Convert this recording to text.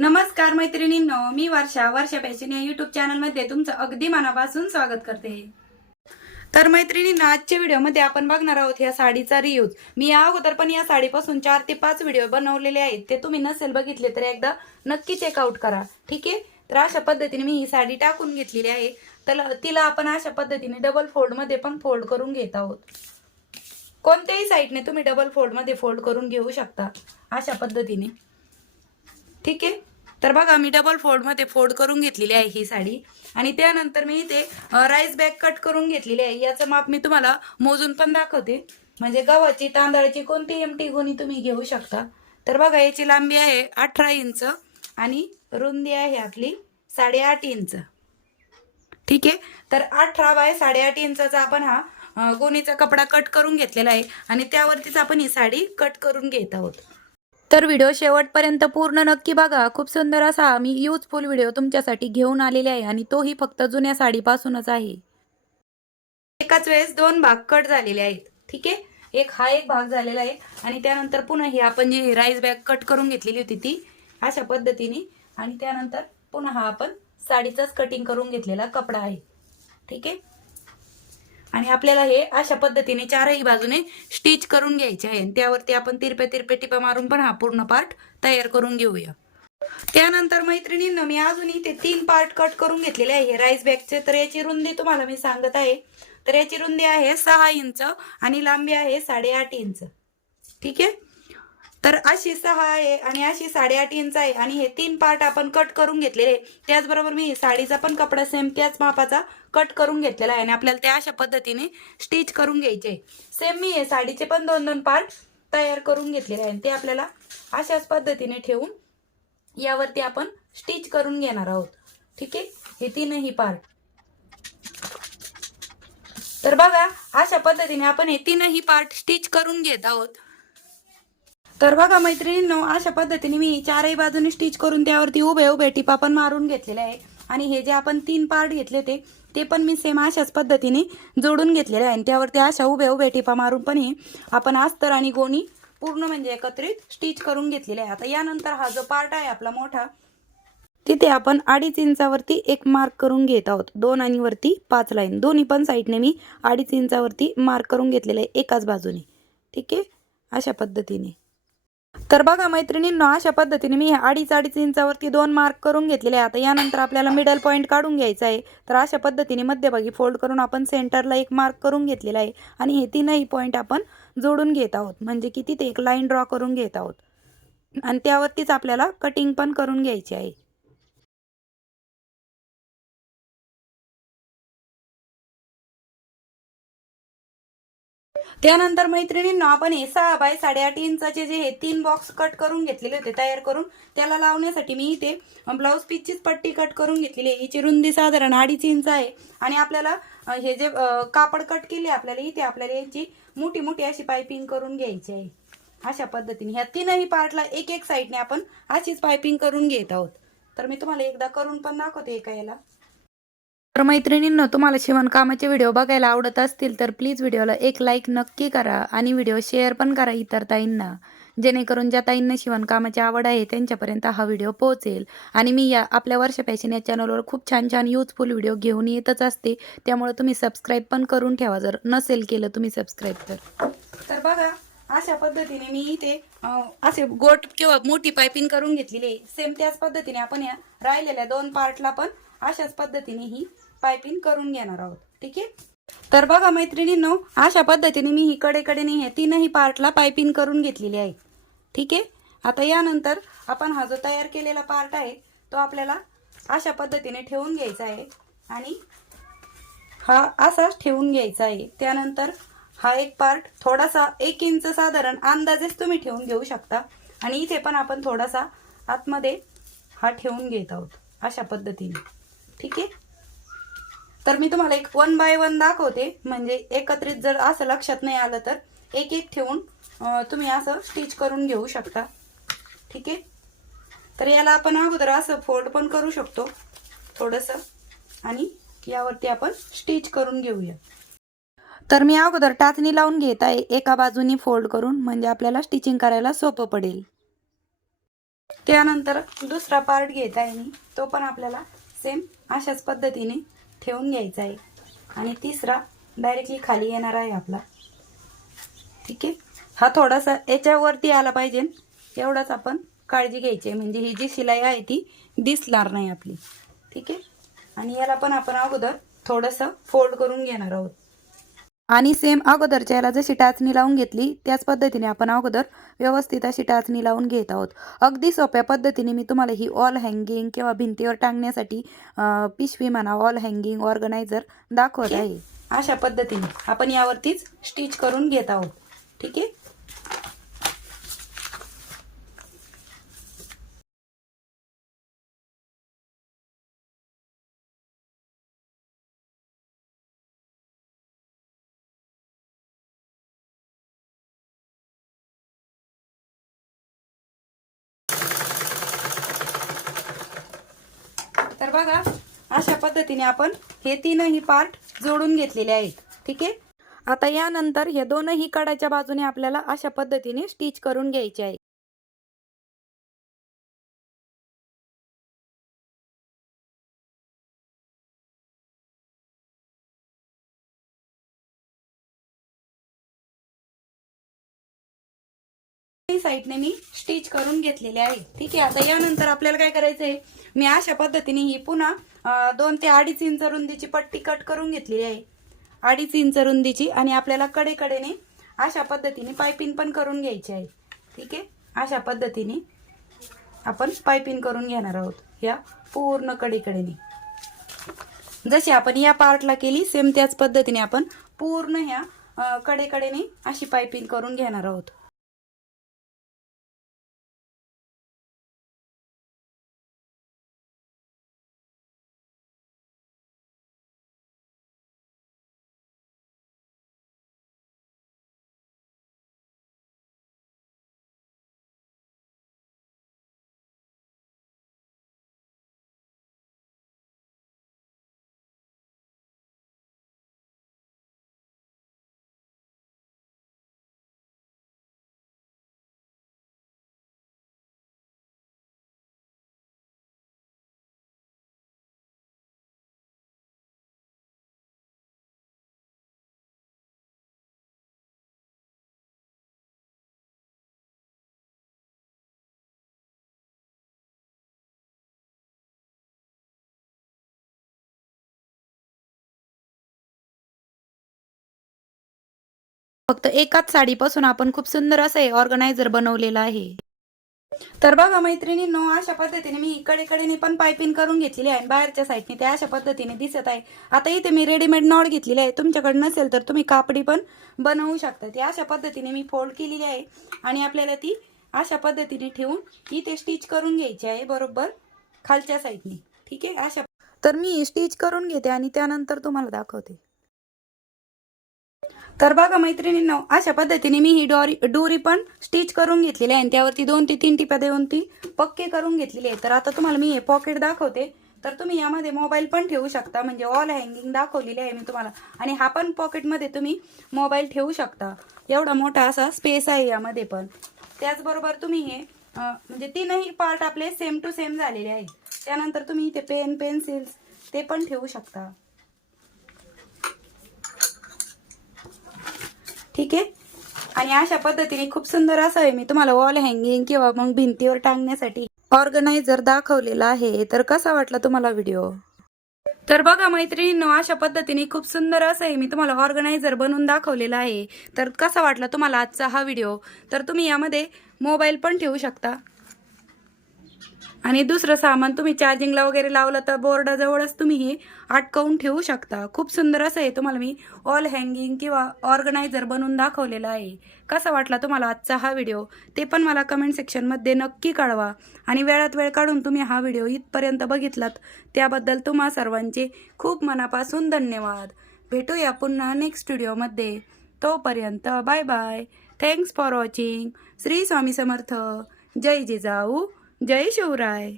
नमस्कार मैत्रिणींनो मी वर्षा वर्षा पॅशन या युट्यूब चॅनलमध्ये तुमचं अगदी मनापासून स्वागत करते. तर मैत्रिणींना आजच्या व्हिडिओमध्ये आपण बघणार आहोत या साडीचा रियूज मी या अगोदर पण या साडीपासून चार ते पाच व्हिडिओ बनवलेले आहेत. ते तुम्ही नसेल बघितले तर एकदा नक्की चेकआउट करा. ठीक आहे? तर अशा पद्धतीने मी ही साडी टाकून घेतलेली आहे. तर तिला आपण अशा पद्धतीने डबल फोल्डमध्ये पण फोल्ड करून घेत आहोत. कोणत्याही साईडने तुम्ही डबल फोल्डमध्ये फोल्ड करून घेऊ शकता. अशा पद्धतीने. ठीक आहे? तर बघा मी डबल फोल्डमध्ये फोल्ड करून घेतलेली आहे ही साडी. आणि त्यानंतर मी इथे राईस बॅग कट करून घेतलेली आहे. याचं माप मी तुम्हाला मोजून पण दाखवते. म्हणजे गव्हाची तांदळाची कोणती एमटी गोणी तुम्ही घेऊ शकता. तर बघा याची लांबी आहे अठरा इंच आणि रुंदी आहे आपली साडेआठ इंच. ठीक आहे? तर अठरा बाय साडेआठ इंचाचा आपण हा गोणीचा कपडा कट करून घेतलेला आहे. आणि त्यावरतीच आपण ही साडी कट करून घेत आहोत. तर व्हिडिओ शेवटपर्यंत पूर्ण नक्की बघा. खूप सुंदर असा मी युजफुल व्हिडिओ तुमच्यासाठी घेऊन आलेले आहे आणि तोही फक्त जुन्या साडीपासूनच आहे. एकाच वेळेस दोन भाग कट झालेले आहेत. ठीक आहे? एक हा एक भाग झालेला आहे आणि त्यानंतर पुन्हा ही आपण जी राईस बॅग कट करून घेतलेली होती ती अशा पद्धतीने आणि त्यानंतर पुन्हा हा आपण साडीचाच कटिंग करून घेतलेला कपडा आहे. ठीक आहे? आणि आपल्याला हे अशा पद्धतीने चारही बाजूने स्टिच करून घ्यायचे आहे. आणि त्यावरती आपण तिरपे तिरपे टिपा मारून पण हा पूर्ण पार्ट तयार करून घेऊया. त्यानंतर मैत्रिणींना मी अजून इथे तीन पार्ट कट करून घेतलेले आहे. राईस बॅगचे तर याची रुंदी तुम्हाला मी सांगत आहे. तर याची रुंदी आहे सहा इंच आणि लांबी आहे साडेआठ इंच. ठीक आहे? तर अशी सहा आहे आणि अशी साडेआठ इंच आहे आणि हे तीन पार्ट आपण कट करून घेतलेले आहे. त्याचबरोबर मी साडीचा पण कपडा सेम त्याच मापाचा कट करून घेतलेला आहे आणि आपल्याला त्या अशा पद्धतीने स्टिच करून घ्यायचे सेम मी हे साडीचे पण दोन दोन पार्ट तयार करून घेतलेले आहे आणि ते आपल्याला अशाच पद्धतीने ठेवून यावरती आपण स्टिच करून घेणार आहोत. ठीक आहे? हे तीनही पार्ट तर बघा अशा पद्धतीने आपण हे तीनही पार्ट स्टिच करून घेत आहोत. तर बघा मैत्रिणींनो अशा पद्धतीने मी चारही बाजूने स्टिच करून त्यावरती उभे उभे टिपा पण मारून घेतलेले आहे आणि हे जे आपण तीन पार्ट घेतले ते ते पण मी सेम अशाच पद्धतीने जोडून घेतलेले आहे. आणि त्यावरती अशा उभे उभे टिपा मारून पण हे आपण अस्तर आणि गोणी पूर्ण म्हणजे एकत्रित स्टिच करून घेतलेले आहे. आता यानंतर हा जो पार्ट आहे आपला मोठा तिथे आपण अडीच इंचावरती एक मार्क करून घेत आहोत. दोन आणि वरती पाच लाईन दोन्ही पण साईडने मी अडीच इंचावरती मार्क करून घेतलेले आहे एकाच बाजूने. ठीक आहे? अशा पद्धतीने. तर बघा मैत्रिणींनो अशा पद्धतीने मी अडीच अडीच इंचावरती दोन मार्क करून घेतलेले आहे. आता यानंतर आपल्याला मिडल पॉईंट काढून घ्यायचा आहे. तर अशा पद्धतीने मध्यभागी फोल्ड करून आपण सेंटरला एक मार्क करून घेतलेला आहे. आणि हे तीनही पॉईंट आपण जोडून घेत आहोत. म्हणजे किती ते एक लाईन ड्रॉ करून घेत आहोत. आणि त्यावरतीच आपल्याला कटिंग पण करून घ्यायची आहे. त्यानंतर मैत्रिणींना आपण हे सहा बाय साडेआठ इंचाचे जे हे तीन बॉक्स कट करून घेतलेले होते तयार करून त्याला लावण्यासाठी मी इथे ब्लाऊज पीसचीच पट्टी कट करून घेतलेली आहे. हिची रुंदी साधारण अडीच इंच आहे. आणि आपल्याला हे जे कापड कट केले आपल्याला इथे आपल्याला याची मोठी मोठी अशी पायपिंग करून घ्यायची आहे. अशा पद्धतीने. ह्या तीनही पार्टला एक एक साईडने आपण अशीच पायपिंग करून घेत आहोत. तर मी तुम्हाला एकदा करून पण दाखवते एका याला. तर मैत्रिणींनो तुम्हाला शिवणकामाचे व्हिडिओ बघायला आवडत असतील तर प्लीज व्हिडिओला एक लाईक नक्की करा आणि व्हिडिओ शेअर पण करा इतर ताईंना. जेणेकरून ज्या ताईंना शिवणकामाची आवड आहे त्यांच्यापर्यंत हा व्हिडिओ पोहोचेल. आणि मी या आपल्या वर्ष पॅशन या चॅनलवर खूप छान छान यूजफुल व्हिडिओ घेऊन येतच असते. त्यामुळे तुम्ही सबस्क्राईब पण करून ठेवा जर नसेल केलं तुम्ही सबस्क्राईब तर बघा अशा पद्धतीने मी इथे असे गोट किंवा मोठी पायपिंग करून घेतलेली आहे. सेम त्याच पद्धतीने आपण या राहिलेल्या दोन पार्टला पण अशाच पद्धतीने ही पायपिंग करून घेणार आहोत. ठीक आहे? तर बघा मैत्रिणींनो अशा पद्धतीने मी ही कडेकडेने हे तीनही पार्टला पायपिंग करून घेतलेली आहे. ठीक आहे? आता यानंतर आपण हा जो तयार केलेला पार्ट आहे तो आपल्याला अशा पद्धतीने ठेवून घ्यायचा आहे. आणि हा असाच ठेवून घ्यायचा आहे. त्यानंतर हा एक पार्ट थोडासा एक इंच साधारण अंदाजेच तुम्ही ठेवून घेऊ शकता. आणि इथे पण आपण थोडासा आतमध्ये हा ठेवून घेत आहोत अशा पद्धतीने. ठीक आहे? तर मी तुम्हाला एक वन बाय वन दाखवते. म्हणजे एकत्रित जर असं लक्षात नाही आलं तर एक एक ठेवून तुम्ही असं स्टिच करून घेऊ शकता. ठीक आहे? तर याला आपण अगोदर असं फोल्ड पण करू शकतो थोडंसं. आणि यावरती आपण स्टिच करून घेऊया. तर मी अगोदर टाचणी लावून घेत आहे. एका बाजूनी फोल्ड करून म्हणजे आपल्याला स्टिचिंग करायला सोपं पडेल. त्यानंतर दुसरा पार्ट घेत आहे मी. तो पण आपल्याला सेम अशाच पद्धतीने ठेवून घ्यायचा आहे. आणि तिसरा डायरेक्टली खाली येणार आहे आपला. ठीक आहे? हा थोडासा याच्यावरती आला पाहिजे. एवढाच आपण काळजी घ्यायची आहे. म्हणजे ही जी शिलाई आहे ती दिसणार नाही आपली. ठीक आहे? आणि याला पण आपण अगोदर थोडंसं फोल्ड करून घेणार आहोत. आणि सेम अगोदरच्या याला जशी टाचणी लावून घेतली त्याच पद्धतीने आपण अगोदर व्यवस्थित अशी टाचणी लावून घेत आहोत. अगदी सोप्या पद्धतीने मी तुम्हाला ही ऑल हँगिंग किंवा भिंतीवर टांगण्यासाठी पिशवी म्हणा ऑल हँगिंग ऑर्गनायझर दाखवत आहे. अशा पद्धतीने आपण यावरतीच स्टिच करून घेत आहोत. ठीक आहे? तर बघा अशा पद्धतीने आपण हे तीनही पार्ट जोडून घेतलेले आहेत. ठीक आहे? आता यानंतर हे दोनही कडाच्या बाजूने आपल्याला अशा पद्धतीने स्टिच करून घ्यायचे आहे. साईडने मी स्टिच करून घेतलेली आहे. ठीक आहे आता यानंतर आपल्याला काय करायचं आहे मी अशा पद्धतीने ही पुन्हा दोन ते अडीच इंच रुंदीची पट्टी कट करून घेतलेली आहे. अडीच इंच रुंदीची आणि आपल्याला कडेकडेने अशा पद्धतीने पायपिंग पण करून घ्यायची आहे. ठीक आहे अशा पद्धतीने आपण पायपिंग करून घेणार आहोत या पूर्ण कडेकडेने. जशी आपण या पार्टला केली सेम त्याच पद्धतीने आपण पूर्ण ह्या कडेकडेने अशी पायपिंग करून घेणार आहोत. फक्त एकाच साडीपासून आपण खूप सुंदर असं हे ऑर्गनायझर बनवलेलं आहे. तर बघा मैत्रिणींनो अशा पद्धतीने मी कडेकडेने पण पायपिंग करून घेतलेली आहे बाहेरच्या साईडने ते अशा पद्धतीने दिसत आहे. आता इथे मी रेडीमेड नॉड घेतलेली आहे. तुमच्याकडे नसेल तर तुम्ही कापडी पण बनवू शकता. ती अशा पद्धतीने मी फोल्ड केलेली आहे आणि आपल्याला ती अशा पद्धतीने ठेवून इथे स्टिच करून घ्यायची आहे बरोबर खालच्या साईडने ठीक आहे? अशा तर मी स्टिच करून घेते आणि त्यानंतर तुम्हाला दाखवते. तर बघा मैत्रिणींनो अशा पद्धतीने मी ही डोरी डोरी पण स्टिच करून घेतलेली आहे आणि त्यावरती दोन ते तीन टिप्या देऊन ती पक्के करून घेतलेली आहे. तर आता तुम्हाला मी हे पॉकेट दाखवते. तर तुम्ही यामध्ये मोबाईल पण ठेवू शकता म्हणजे ऑल हँगिंग दाखवलेली आहे मी तुम्हाला. आणि हा पण पॉकेटमध्ये तुम्ही मोबाईल ठेवू शकता. एवढा मोठा असा स्पेस आहे यामध्ये पण. त्याचबरोबर तुम्ही हे म्हणजे तीनही पार्ट आपले सेम टू सेम झालेले आहे त्यानंतर तुम्ही इथे पेन पेन्सिल्स ते पण ठेवू शकता. ठीक आहे? आणि अशा पद्धतीने खूप सुंदर असं आहे मी तुम्हाला वॉल हँगिंग किंवा मग भिंतीवर टांगण्यासाठी ऑर्गनायझर दाखवलेला आहे. तर कसा वाटला तुम्हाला व्हिडिओ तर बघा मैत्रिणींनो अशा पद्धतीने खूप सुंदर असं आहे मी तुम्हाला ऑर्गनायझर बनवून दाखवलेला आहे. तर कसा वाटला तुम्हाला आजचा हा व्हिडिओ तर तुम्ही यामध्ये मोबाईल पण ठेवू शकता. आणि दुसरं सामान तुम्ही चार्जिंगला वगैरे लावलं तर बोर्डाजवळच तुम्ही हे अटकवून ठेवू शकता. खूप सुंदर असं आहे. तुम्हाला मी ऑल हँगिंग किंवा ऑर्गनायझर बनवून दाखवलेला आहे. कसा वाटला तुम्हाला आजचा हा व्हिडिओ ते पण मला कमेंट सेक्शनमध्ये नक्की कळवा. आणि वेळात वेळ काढून तुम्ही हा व्हिडिओ इथपर्यंत बघितलात. त्याबद्दल तुम्हा सर्वांचे खूप मनापासून धन्यवाद. भेटूया पुन्हा नेक्स्ट व्हिडिओमध्ये तोपर्यंत bye bye thanks for watching Shri Swami Samarth. जय जिजाऊ. जय शिवराय.